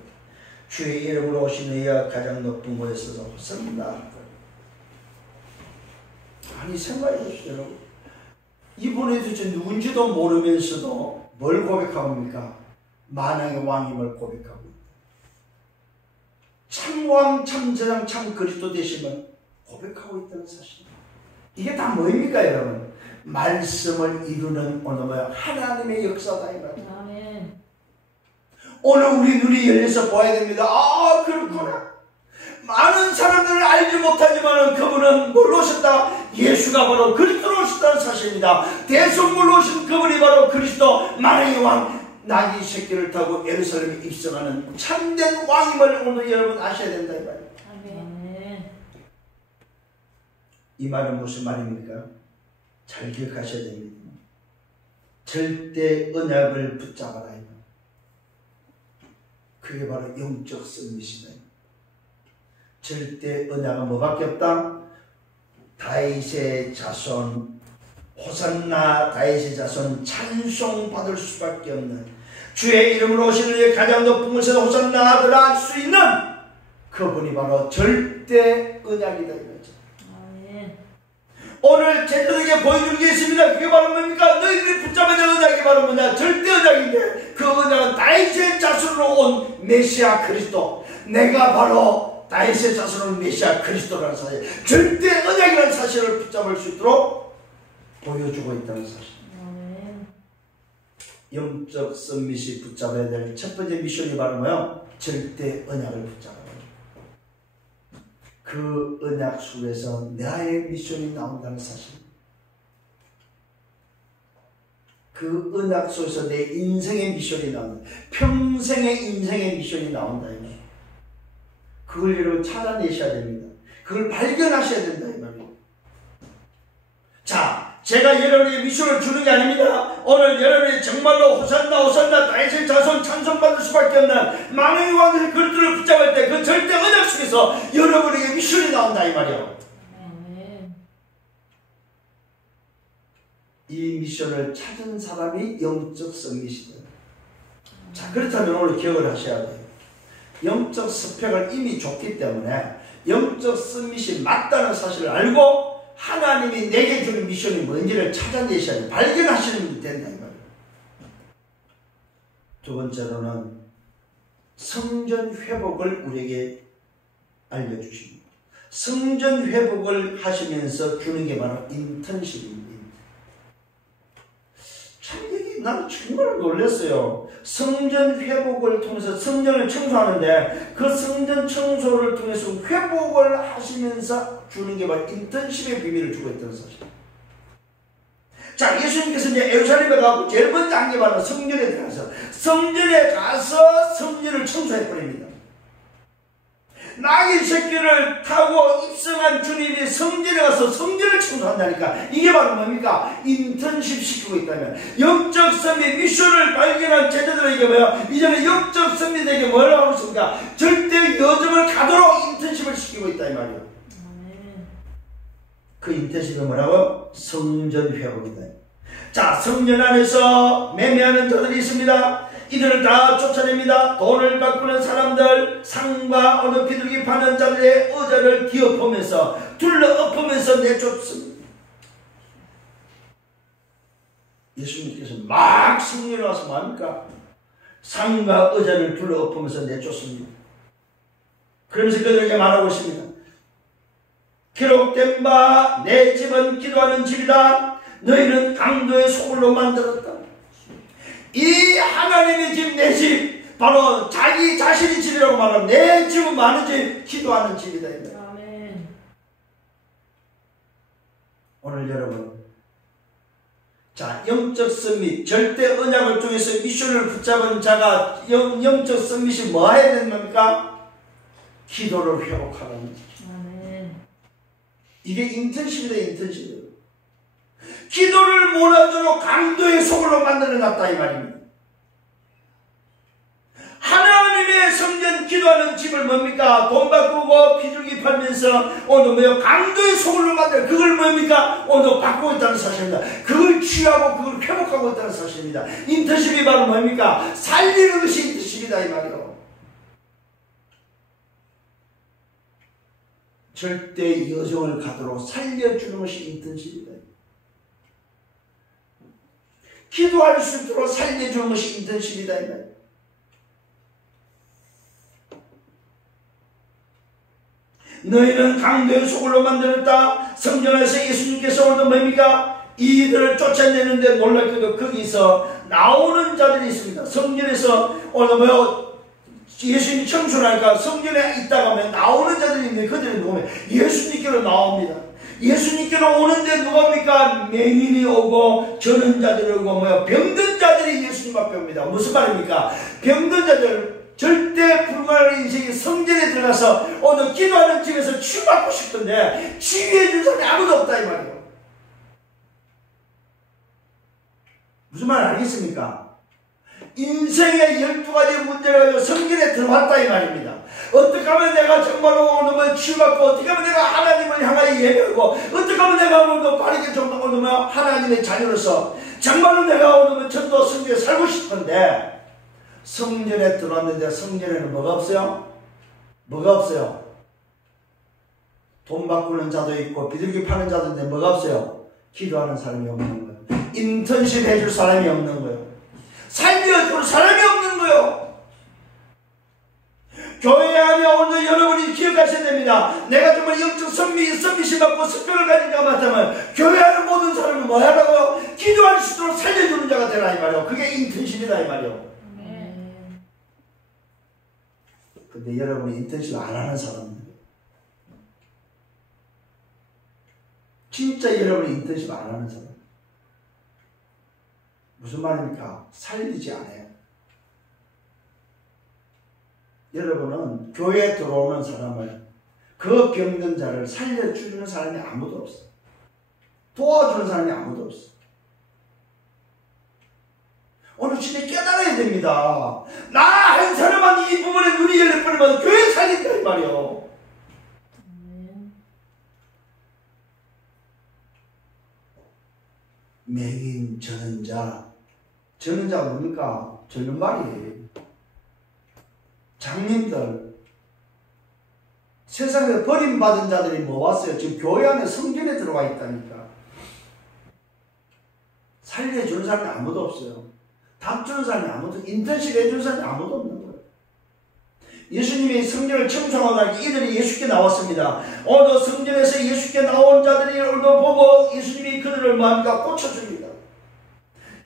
주의 이름으로 오시는 이여 가장 높은 곳에서 호산나. 아니 생각해 보십시오 여러분. 이분이 도대체 누군지도 모르면서도 뭘 고백합니까? 만왕의 왕임을 고백하고 있다. 참왕 참제장 참 그리스도 되심을 고백하고 있다는 사실. 이게 다 뭐입니까 여러분? 말씀을 이루는 오늘 뭐야? 하나님의 역사다 이 말이야. 오늘 우리 눈이 열려서 봐야 됩니다. 아 그렇구나. 많은 사람들을 알지 못하지만 그분은 뭘로 오셨다? 예수가 바로 그리스도로 오셨다는 사실입니다. 대속물로 오신 그분이 바로 그리스도 만왕의 왕 나귀 새끼를 타고 예루살렘에 입성하는 참된 왕임을 오늘 여러분 아셔야 된다 이 말이에요. 아멘. 이 말은 무슨 말입니까? 잘 기억하셔야 됩니다. 절대 언약을 붙잡아라 이 말. 그게 바로 영적 승리시다. 절대 언약은 뭐밖에 없다? 다윗의 자손 호산나 다윗의 자손 찬송받을 수밖에 없는 주의 이름으로 오시는 이의 가장 높은 곳에서 호산나 하더라 할 수 있는 그분이 바로 절대 언약이다 이거죠. 오늘 제자들에게 보여주는 게 있습니다. 그게 바로 뭡니까? 너희들이 붙잡아야 될 언약이 바로 뭐냐? 절대 언약인데 그 언약은 다윗의 자손으로 온 메시아 그리스도. 내가 바로 다윗의 자손으로 온 메시아 그리스도라는 사실, 절대 언약이라는 사실을 붙잡을 수 있도록 보여주고 있다는 사실. 영적 썸밋이 붙잡아야 될 첫 번째 미션이 바로 뭐예요? 절대 언약을 붙잡아야 돼요. 그 언약 속에서 나의 미션이 나온다는 사실. 그 언약 속에서 내 인생의 미션이 나온다. 평생의 인생의 미션이 나온다. 그걸 여러분 찾아내셔야 됩니다. 그걸 발견하셔야 된다 이 말이에요. 자, 제가 여러분에게 미션을 주는 게 아닙니다. 오늘 여러분이 정말로 호산나 호산나 다윗의 자손 찬송받을 수밖에 없는 만왕의 왕들의 글들을 붙잡을 때 그 절대 언약 속에서 여러분에게 미션이 나온다 이 말이에요. 이 미션을 찾은 사람이 영적 썸밋이다. 자, 그렇다면 오늘 기억을 하셔야 돼요. 영적 스펙을 이미 줬기 때문에 영적 썸밋이 맞다는 사실을 알고 하나님이 내게 주는 미션이 뭔지를 찾아내셔야 돼요. 발견하시는 분이 된다 이 말이에요. 두 번째로는 성전 회복을 우리에게 알려주십니다. 성전 회복을 하시면서 주는 게 바로 인턴십입니다. 참 여기 나는 정말 놀랐어요. 성전 회복을 통해서 성전을 청소하는데 그 성전 청소를 통해서 회복을 하시면서 주는 게 바로 인턴십의 비밀을 주고 있다는 사실. 자, 예수님께서 이제 예루살렘에 가고 제일 먼저 한 게 바로 성전에 들어가서 성전을 청소해 버립니다. 나귀 새끼를 타고 입성한 주님이 성전에 가서 성전을 청소한다니까. 이게 바로 뭡니까? 인턴십 시키고 있다면. 영적 썸밋 미션을 발견한 제자들에게 뭐야? 이제는 영적 썸밋에게 뭘 하고 있습니까? 절대 여정을 가도록 인턴십을 시키고 있다 이 말이에요. 그 인턴십은 뭐라고? 성전 회복이다. 자, 성전 안에서 매매하는 자들이 있습니다. 이들을 다 쫓아냅니다. 돈을 바꾸는 사람들, 상과 어느 비둘기 파는 자들의 의자를 뒤엎으면서 둘러엎으면서 내쫓습니다. 예수님께서 막 성전에 와서 뭐합니까? 상과 의자를 둘러엎으면서 내쫓습니다. 그러면서 그들에게 말하고 있습니다. 기록된 바 내 집은 기도하는 집이다. 너희는 강도의 소굴로 만들었다. 이 하나님의 집, 내 집, 바로 자기 자신의 집이라고 말하면 내 집은 많은 집, 기도하는 집이다. 아멘. 오늘 여러분, 자, 영적 썸밋, 절대 언약을 통해서 미션을 붙잡은 자가 영적 썸밋이 뭐 해야 되는 겁니까? 기도를 회복하는. 아멘. 이게 인턴십이다, 인턴십이다. 기도를 못하도록 강도의 소굴로 만들어놨다 이 말입니다. 하나님의 성전 기도하는 집을 뭡니까? 돈 바꾸고 비둘기 팔면서 오늘 뭐요? 강도의 소굴로 만들어. 그걸 뭡니까? 오늘 바꾸고 있다는 사실입니다. 그걸 취하고 그걸 회복하고 있다는 사실입니다. 인턴십이 바로 뭡니까? 살리는 것이 인턴십이다 이 말이요. 절대 여정을 가도록 살려주는 것이 인턴십이다. 기도할 수 있도록 살려주는 것이 인턴십이다. 너희는 강도의 소굴로 만들었다. 성전에서 예수님께서 오늘도 뭡니까? 이들을 쫓아내는데 놀랍게도 거기서 나오는 자들이 있습니다. 성전에서 오늘 예수님이 청소를 하니까 성전에 있다가 하면 나오는 자들이 있는데 그들이 누구면 예수님께로 나옵니다. 예수님께로 오는데 누굽니까? 맹인이 오고 저는 자들이 오고 병든 자들이 예수님 앞에 옵니다. 무슨 말입니까? 병든 자들, 절대 불가능한 인생이 성전에 들어가서 오늘 기도하는 집에서 치유받고 싶은데 치유해 줄 사람이 아무도 없다 이 말이에요. 무슨 말 알겠습니까? 인생의 12가지 문제를 가지고 성전에 들어왔다 이 말입니다. 어떻게 하면 내가 정말로 오늘 치유받고, 어떻게 하면 내가 하나님을 향하여 예배하고, 어떻게 하면 내가 오늘 빠르게 좀 오늘 하나님의 자녀로서 정말로 내가 오늘 전도 성전에 살고 싶은데, 성전에 들어왔는데 성전에는 뭐가 없어요? 뭐가 없어요? 돈 바꾸는 자도 있고 비둘기 파는 자도 있는데 뭐가 없어요? 기도하는 사람이 없는 거예요. 인턴십 해줄 사람이 없는 거예요. 살려줄 사람이 없는 거예요. 교회 안에 오늘 여러분이 기억하셔야 됩니다. 내가 정말 영적 선미심 받고 스펙을 가진 자 같다면 교회 안에 모든 사람이 뭐 하라고요? 기도할 수 있도록 살려주는 자가 되라 이 말이에요. 그게 인턴십이다 이 말이에요. 근데 여러분이 인턴십 안 하는 사람들, 진짜 여러분이 인턴십 안 하는 사람, 무슨 말입니까? 살리지 않아요. 여러분은 교회에 들어오는 사람을, 그 병든 자를 살려주는 사람이 아무도 없어. 도와주는 사람이 아무도 없어. 오늘 진짜 깨달아야 됩니다. 나 한 사람만 이 부분에 눈이 열릴 뿐이면 교회 살린다 이 말이요. 맹인 전은자. 전은자가 뭡니까? 젊은 말이에요. 장님들, 세상에 버림받은 자들이 뭐 왔어요? 지금 교회 안에 성전에 들어와 있다니까. 살려주는 사람이 아무도 없어요. 답 주는 사람이 아무도, 인턴십 해주는 사람이 아무도 없는 거예요. 예수님이 성전을 청소하고 나니 이들이 예수께 나왔습니다. 오늘 성전에서 예수께 나온 자들이 오늘 보고 예수님이 그들을 뭐합니까? 고쳐줍니다.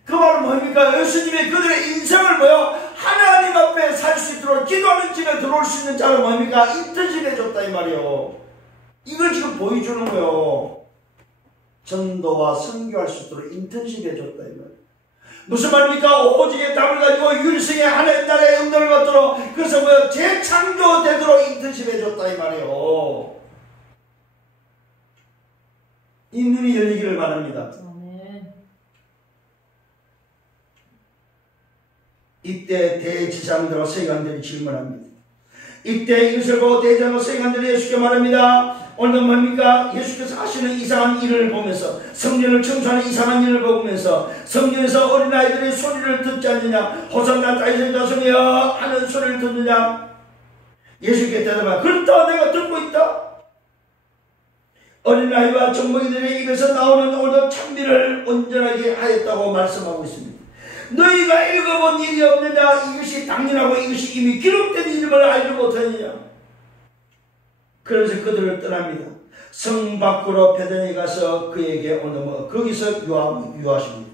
그 말은 뭡니까? 예수님이 그들의 인생을 뭐요? 하나님 앞에 살 수 있도록 기도하는 집에 들어올 수 있는 자를 뭡니까? 인턴십 해줬다 이 말이요. 이걸 지금 보여주는 거요. 전도와 선교할 수 있도록 인턴십 해줬다 이 말이요. 무슨 말입니까? 오직의 답을 가지고 율성의 하나님 나라의 응답을 받도록, 그래서 뭐요? 재창조되도록 인턴십 해줬다 이 말이요. 이 눈이 열리기를 바랍니다. 이때 대지장들과 서기관들이 질문합니다. 이때 이것을 보고 대지장과 서기관들이 예수께 말합니다. 오늘은 뭡니까? 예수께서 하시는 이상한 일을 보면서, 성전을 청소하는 이상한 일을 보면서 성전에서 어린아이들의 소리를 듣지 않느냐, 호산나 다윗의 자손이여 하는 소리를 듣느냐. 예수께 대답하라. 그렇다, 내가 듣고 있다. 어린아이와 젖먹이들의 입에서 나오는 오늘 찬미를 온전하게 하였다고 말씀하고 있습니다. 너희가 읽어본 일이 없느냐? 이것이 당연하고 이것이 이미 기록된 일임을 알지 못하느냐? 그래서 그들을 떠납니다. 성 밖으로 베드로에 가서 그에게 오늘 거기서 유하십니다.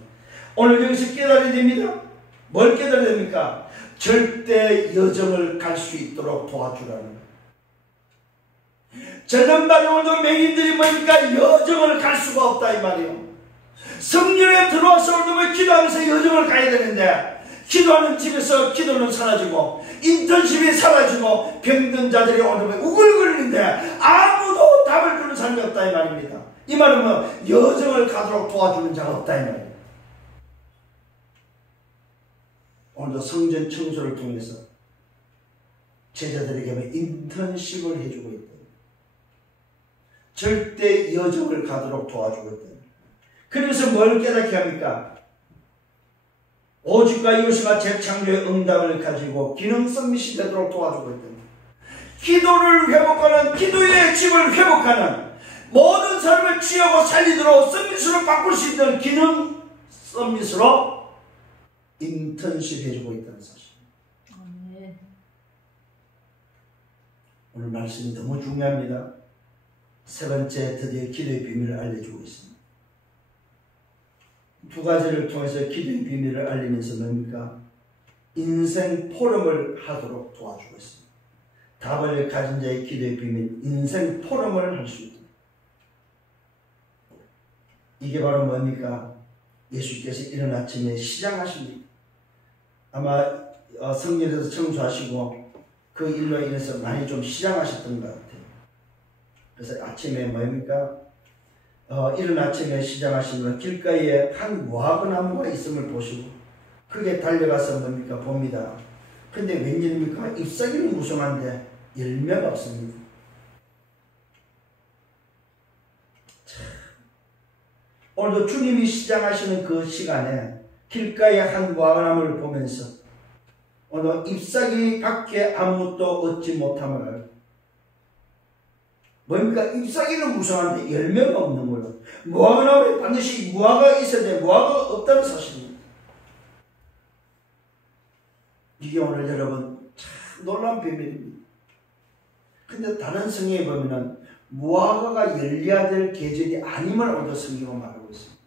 오늘 여기서 깨달아야 됩니다. 뭘 깨달아야 됩니까? 절대 여정을 갈 수 있도록 도와주라는 거예요. 저는 말이 오늘 맹인들이 뭡니까? 여정을 갈 수가 없다 이 말이에요. 성전에 들어와서 오늘 기도하면서 여정을 가야 되는데, 기도하는 집에서 기도는 사라지고 인턴십이 사라지고 병든 자들이 오늘 우글거리는데 아무도 답을 주는 사람이 없다 이 말입니다. 이 말은 뭐 여정을 가도록 도와주는 자가 없다 이 말이에요. 오늘도 성전 청소를 통해서 제자들에게 인턴십을 해주고 있다. 절대 여정을 가도록 도와주고 있다. 그래서 뭘 깨닫게 합니까? 오직과 이웃과 재창조의 응답을 가지고 기능성 미시 되도록 도와주고 있다. 기도를 회복하는, 기도의 집을 회복하는, 모든 사람을 취하고 살리도록 서밋으로 바꿀 수 있는 기능 서밋으로 인턴십 해주고 있다는 사실. 오늘 말씀이 너무 중요합니다. 세 번째, 드디어 기도의 비밀을 알려주고 있습니다. 두 가지를 통해서 기도의 비밀을 알리면서 뭡니까? 인생 포럼을 하도록 도와주고 있습니다. 답을 가진 자의 기도의 비밀, 인생 포럼을 할 수 있다. 이게 바로 뭡니까? 예수께서 이른 아침에 시작하십니다. 아마 성전에서 청소하시고 그 일로 인해서 많이 좀 시장하셨던 것 같아요. 그래서 아침에 뭡니까? 이른 아침에 시장하시면 길가에 한 무화과나무가 있음을 보시고 크게 달려가서 뭡니까? 봅니다. 근데 웬일입니까? 잎사귀는 무성한데 열매가 없습니다. 참. 오늘도 주님이 시장하시는 그 시간에 길가에 한 무화과나무를 보면서 오늘 잎사귀 밖에 아무것도 얻지 못함을 알고 뭡니까? 잎사귀는 무성한데 열매가 없는 거예요. 무화과 나무에 반드시 무화과가 있어야 돼. 무화과가 없다는 사실입니다. 이게 오늘 여러분 참 놀라운 비밀입니다. 근데 다른 성경에 보면은 무화과가 열려야 될 계절이 아님을 오늘 성경은 말하고 있습니다.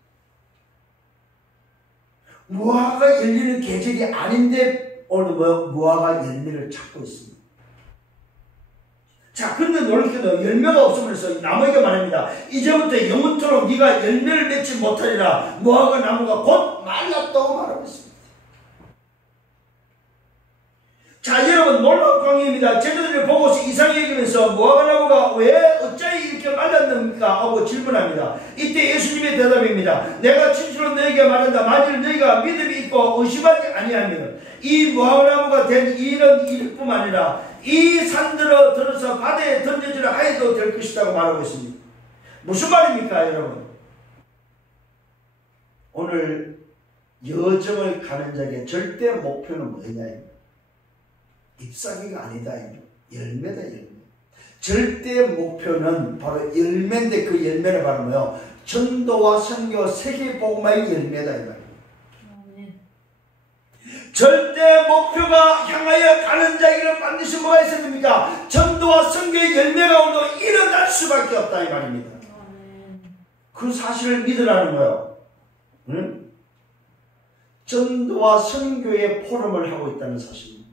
무화과가 열리는 계절이 아닌데 오늘 무화과 열매를 찾고 있습니다. 자, 그런데 놀랍게도 열매가 없으면서 나무에게 말합니다. 이제부터 영원토록 네가 열매를 맺지 못하리라. 무화과 나무가 곧 말랐다고 말하고 있습니다. 자, 여러분 놀라운 광경입니다. 제자들이 보고서 이상히 여기면서 무화과 나무가 왜 어찌 이렇게 말랐는가 하고 질문합니다. 이때 예수님의 대답입니다. 내가 진실로 너에게 말한다. 만일 너희가 믿음이 있고 의심하지 아니하면 이 무화과 나무가 된 일은 이일 뿐만 아니라 이 산들어 들어서 바다에 던져지라 하여도 될 것이라고 말하고 있습니다. 무슨 말입니까, 여러분? 오늘 여정을 가는 자에게 절대 목표는 뭐냐? 잎사귀가 아니다. 열매다, 열매. 절대 목표는 바로 열매인데 그 열매를 바로 뭐요? 전도와 선교 세계복음화의 열매다, 이 말이에요. 절대 목표가 향하여 가는 자에게는 반드시 뭐가 있어야 됩니까? 전도와 선교의 열매가 오늘 일어날 수밖에 없다, 이 말입니다. 그 사실을 믿으라는 거예요. 응? 전도와 선교의 포럼을 하고 있다는 사실입니다.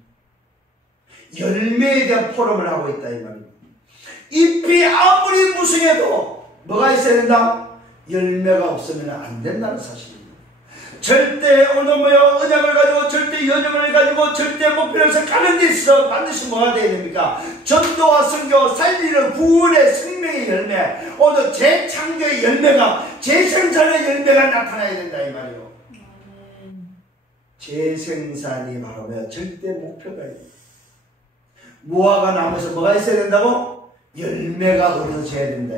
열매에 대한 포럼을 하고 있다, 이 말입니다. 잎이 아무리 무성해도 뭐가 있어야 된다? 열매가 없으면 안 된다는 사실입니다. 절대 오늘 언약을 가지고 절대 여정을 가지고 절대 목표를 해서 가는 데 있어 반드시 뭐가 돼야 됩니까? 전도와 선교 살리는 구원의 생명의 열매, 오늘 재창조의 열매가, 재생산의 열매가 나타나야 된다, 이 말이에요. 재생산이 바로 뭐야? 절대 목표가 있다. 무화과 나무에서 뭐가 있어야 된다고? 열매가 얻어져야 된다.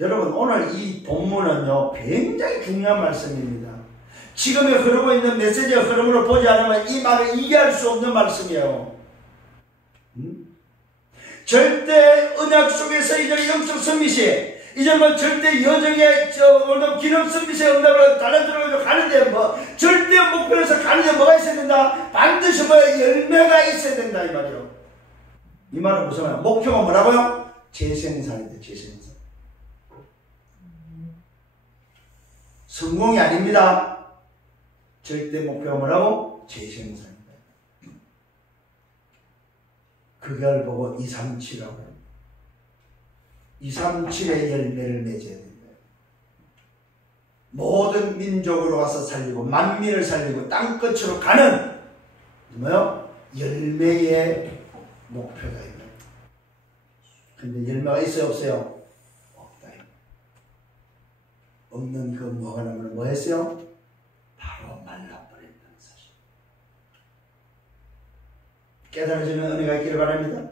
여러분 오늘 이 본문은요 굉장히 중요한 말씀입니다. 지금의 흐르고 있는 메시지의 흐름으로 보지 않으면 이 말을 이해할 수 없는 말씀이에요. 절대 언약 속에서 이제 영적 선미시, 이제 절대 여정의 오늘 기능 선미시의 응답을 달라들어가지고 가는데 절대 목표에서 가는데 뭐가 있어야 된다? 반드시 열매가 있어야 된다, 이 말이에요. 이 말은 무슨 말이에요? 목표가 뭐라고요? 재생산이다, 재생산. 성공이 아닙니다. 절대 목표가 뭐라고? 재생산이다. 그걸 보고 237이라고 합니다. 237의 열매를 맺어야 된다. 모든 민족으로 와서 살리고 만민을 살리고 땅끝으로 가는 뭐요? 열매의 목표다. 근데 열매가 있어요, 없어요? 없다. 없는 그 무화과 나무는 뭐 했어요? 바로 말라버렸다는 사실. 깨달아지는 은혜가 있기를 바랍니다.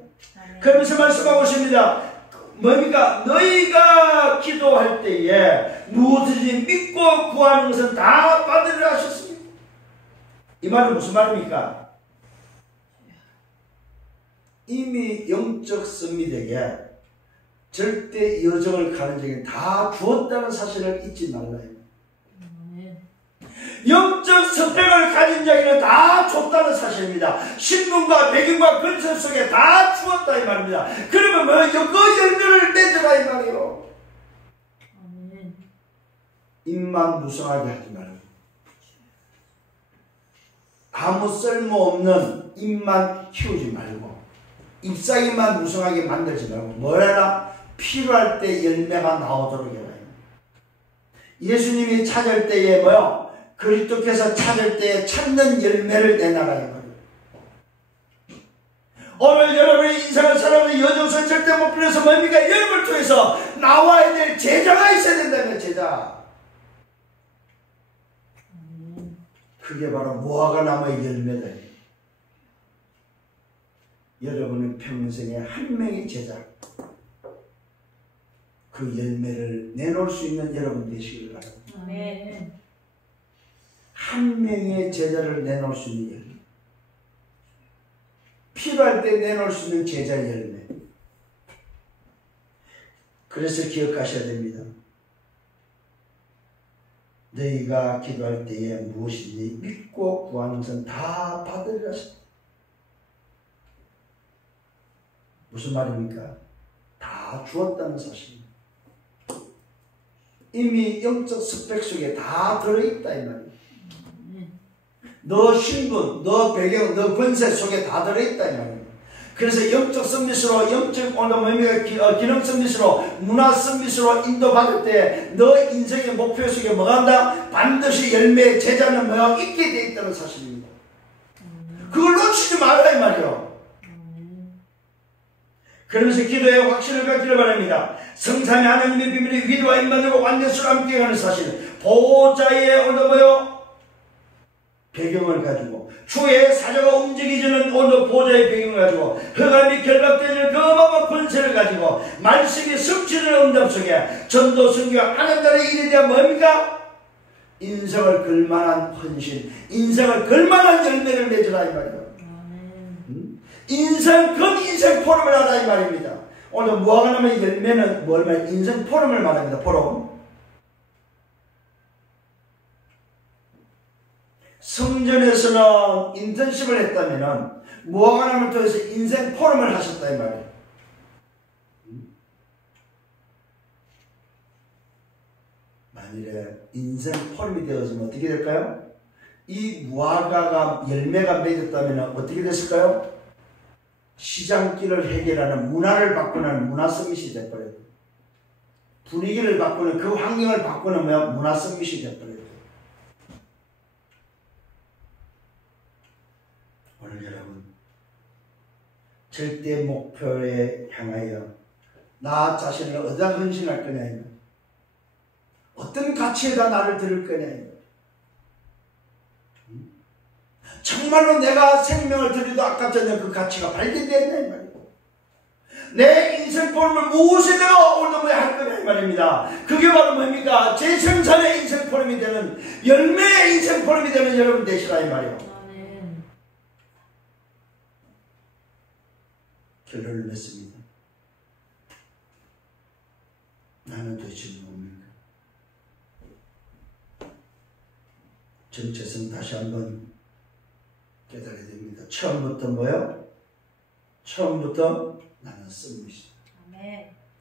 그러면서 말씀하고 있습니다. 뭡니까? 너희가 기도할 때에 무엇이든지 믿고 구하는 것은 다 받으리라 하셨습니다. 이 말은 무슨 말입니까? 이미 영적 선미되게 절대 여정을 가는 자에게 다 주었다는 사실을 잊지 말라요. 영적 스펙을 가진 자에게는 다 줬다는 사실입니다. 신분과 배경과 근처 속에 다 주었다, 이 말입니다. 그러면 그 열매를 맺어라, 이 말이에요. 입만 무성하게 하지 말고, 아무 쓸모없는 입만 키우지 말고, 잎사귀만 무성하게 만들지 말고 뭐래라? 필요할 때 열매가 나오도록 해라. 예수님이 찾을 때에 그리스도께서 찾을 때에 찾는 열매를 내놔라. 오늘 여러분의 인생을 살아가는 여정선 절대 목표에서 뭡니까? 여러분을 통해서 나와야 될 제자가 있어야 된다면 제자. 그게 바로 무화과 나무의 열매다. 여러분의 평생에 한 명의 제자, 그 열매를 내놓을 수 있는 여러분 되시길 바랍니다. 한 명의 제자를 내놓을 수 있는 열매, 필요할 때 내놓을 수 있는 제자 열매. 그래서 기억하셔야 됩니다. 너희가 기도할 때에 무엇이든지 믿고 구하는 것은 다 받으리라. 무슨 말입니까? 다 주었다는 사실입니다. 이미 영적 스펙 속에 다 들어있다 이 말이에요. 너 신분, 너 배경, 너 권세 속에 다 들어있다 이 말이에요. 그래서 영적 서밋으로, 영적 기능 서밋으로, 문화 서밋으로 인도받을 때 너 인생의 목표 속에 뭐가 한다? 반드시 열매의 제자는 뭐가 있게 되어 있다는 사실입니다. 그걸 놓치지 말라 이 말이에요. 그러면서 기도에 확신을 갖기를 바랍니다. 성삼위 하나님의 비밀이 위로와 임만으로 완전수로 함께 가는 사실, 보호자의 배경을 가지고 주의 사자가 움직이지는 오늘 보호자의 배경을 가지고 흑암이 결박되는 그 어마어마한 권세를 가지고 말씀이 성취되는 응답 속에 전도 선교 하나님나라의 일에 대한 뭡니까? 인생을 걸만한 헌신, 인생을 걸만한 열매를 맺으라 이 말이에요. 인생 포럼을 하라 이 말입니다. 오늘 무화과 나무의 열매는 뭘 말해? 인생 포럼을 말합니다. 포럼. 성전에서는 인턴십을 했다면 무화과 나무를 통해서 인생 포럼을 하셨다 이 말이에요. 만일에 인생 포럼이 되어지면 어떻게 될까요? 이 무화과가 열매가 맺었다면 어떻게 됐을까요? 시장길을 해결하는 문화를 바꾸는 문화 서밋이 되어버려요. 분위기를 바꾸는 그 환경을 바꾸는 문화 서밋이 되어버려요. 오늘 여러분 절대 목표에 향하여 나 자신을 어디다 헌신할 거냐, 어떤 가치에다 나를 들을 거냐, 정말로 내가 생명을 드려도 아깝지 않는 그 가치가 발견됐냐 이 말이에요. 내 인생 포럼을 무엇에 내가 오늘 할 거냐 이 말입니다. 그게 바로 뭡니까? 제 생산의 인생 포럼이 되는, 열매의 인생 포럼이 되는 여러분 되시라 이 말이에요. 결론을 냈습니다. 나는 도대체 뭡니까? 정체성 다시 한번 깨달아야 됩니다. 처음부터 뭐요? 처음부터 나는 씁니다.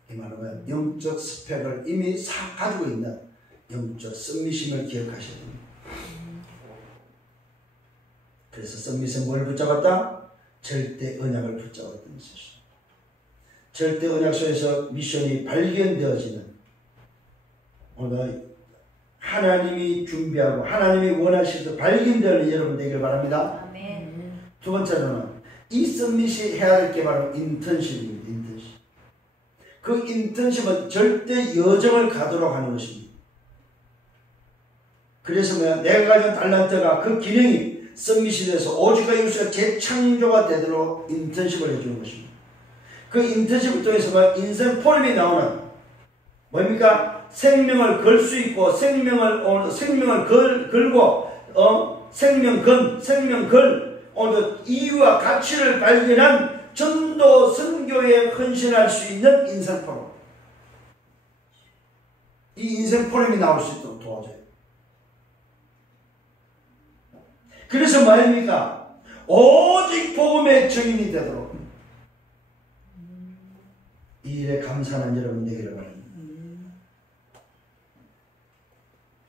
이 말은 뭐예요? 영적 스펙을 이미 가지고 있는 영적 썸밋임을 기억하셔야 됩니다. 그래서 썸밋은 뭘 붙잡았다? 절대 언약을 붙잡았다는 것이죠. 절대 언약 속에서 미션이 발견되어지는, 오늘 하나님이 준비하고 하나님이 원하시듯 발견되는 여러분 되길 바랍니다. 아멘. 두 번째로는 이 썸밋이 해야 될 게 바로 인턴십입니다. 인턴십. 그 인턴십은 절대 여정을 가도록 하는 것입니다. 그래서 내가 가진 달란트가 그 기능이 썸밋이 돼서 오죽가 이웃가 재창조가 되도록 인턴십을 해주는 것입니다. 그 인턴십을 통해서 인생 포럼이 나오는 뭡니까? 생명을 걸 수 있고 생명을 걸고 이유와 가치를 발견한 전도 선교에 헌신할 수 있는 인생 포럼. 이 인생 포럼이 나올 수 있도록 도와줘요. 그래서 뭐입니까? 오직 복음의 증인이 되도록 이 일에 감사하는 여러분 되기를 바랍니다.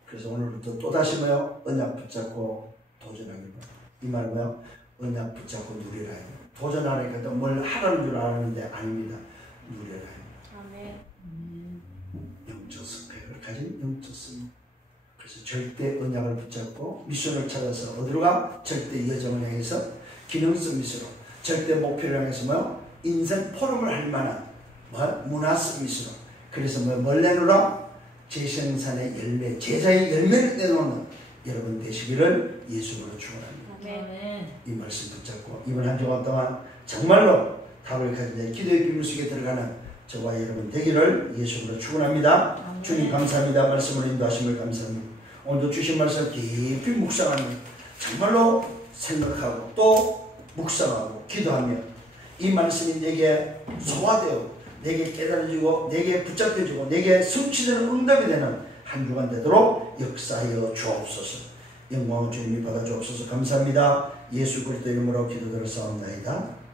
그래서 오늘부터 또다시 언약 붙잡고 도전하기를 바랍니다. 이 말은 언약 붙잡고 누리라. 도전하니까 또 뭘 하라는 줄 아는데 아닙니다. 누리라. 아멘. 영적 스펙을 가진 영적 스펙. 그래서 절대 언약을 붙잡고 미션을 찾아서 어디로 가? 절대 여정을 향해서 기능성 미션으로 절대 목표를 향해서 인생 포럼을 할 만한 문화 서밋으로. 그래서 뭘 내놓으라? 제생산의 열매, 제자의 열매를 내놓는 여러분 되시기를 예수님으로 축원합니다. 아멘. 이 말씀 붙잡고 이번 한 주간 동안 정말로 답을 가진 기도의 비밀 속에 들어가는 저와 여러분 되기를 예수님으로 축원합니다. 아멘. 주님 감사합니다. 말씀을 인도하심을 감사합니다. 오늘도 주신 말씀 깊이 묵상하며 정말로 생각하고 또 묵상하고 기도하며 이 말씀이 내게 소화되어 내게 깨달아지고 내게 붙잡혀지고 내게 성취되는 응답이 되는 한 주간 되도록 역사하여 주옵소서. 영광을 주님이 받아 주옵소서. 감사합니다. 예수 그리스도 이름으로 기도드렸사옵나이다.